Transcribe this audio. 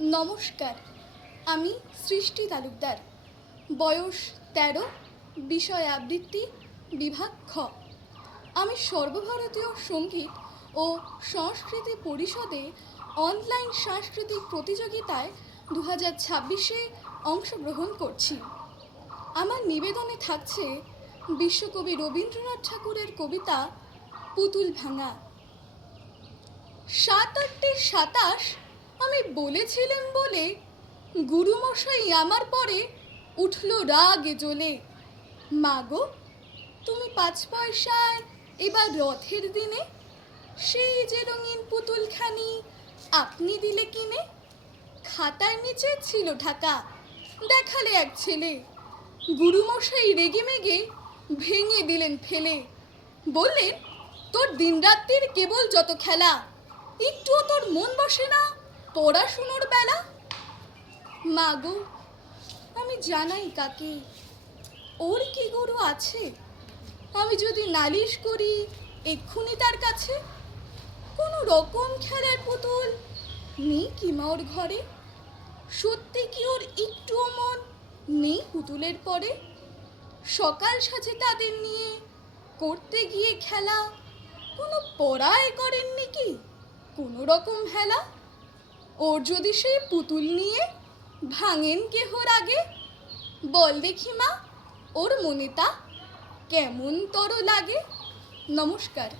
নমস্কার, আমি সৃষ্টি তালুকদার। বয়স ১৩, বিষয় আবৃত্তি, বিভাগ খ। আমি সর্বভারতীয় সঙ্গীত ও সংস্কৃতি পরিষদে অনলাইন সাংস্কৃতিক প্রতিযোগিতায় 2026-এ অংশগ্রহণ করছি। আমার নিবেদনে থাকছে বিশ্বকবি রবীন্দ্রনাথ ঠাকুরের কবিতা পুতুল ভাঙা। ৭-৮-২৭ আমি বলেছিলাম বলে গুরুমশাই আমার পরে উঠল রাগে জ্বলে। মাগো, তুমি ৫ পয়সায় এবার রথের দিনে সেই যে রঙিন পুতুলখানি আপনি দিলে কিনে। খাতার নিচে ছিল ঢাকা, দেখালে এক ছেলে। গুরুমশাই রেগে মেগে ভেঙে দিলেন ফেলে। বললেন, তোর দিনরাত্রির কেবল যত খেলা, একটুও তোর মন বসে না পড়াশুনোর বেলা। মাগো, আমি জানাই কাকে, ওর কি গরু আছে? আমি যদি নালিশ করি এক্ষুনি তার কাছে। কোনো রকম খেলার পুতুল নেই কি মা ওর ঘরে? সত্যি কি ওর একটুও মন নেই পুতুলের পরে? সকাল সাজে তাদের নিয়ে করতে গিয়ে খেলা কোনো পড়ায় করেননি কি কোনো রকম হেলা? ওর যদি সেই পুতুল নিয়ে ভাঙেন কেহর আগে, বল দেখি মা, ওর মনে তা কেমন তর লাগে। নমস্কার।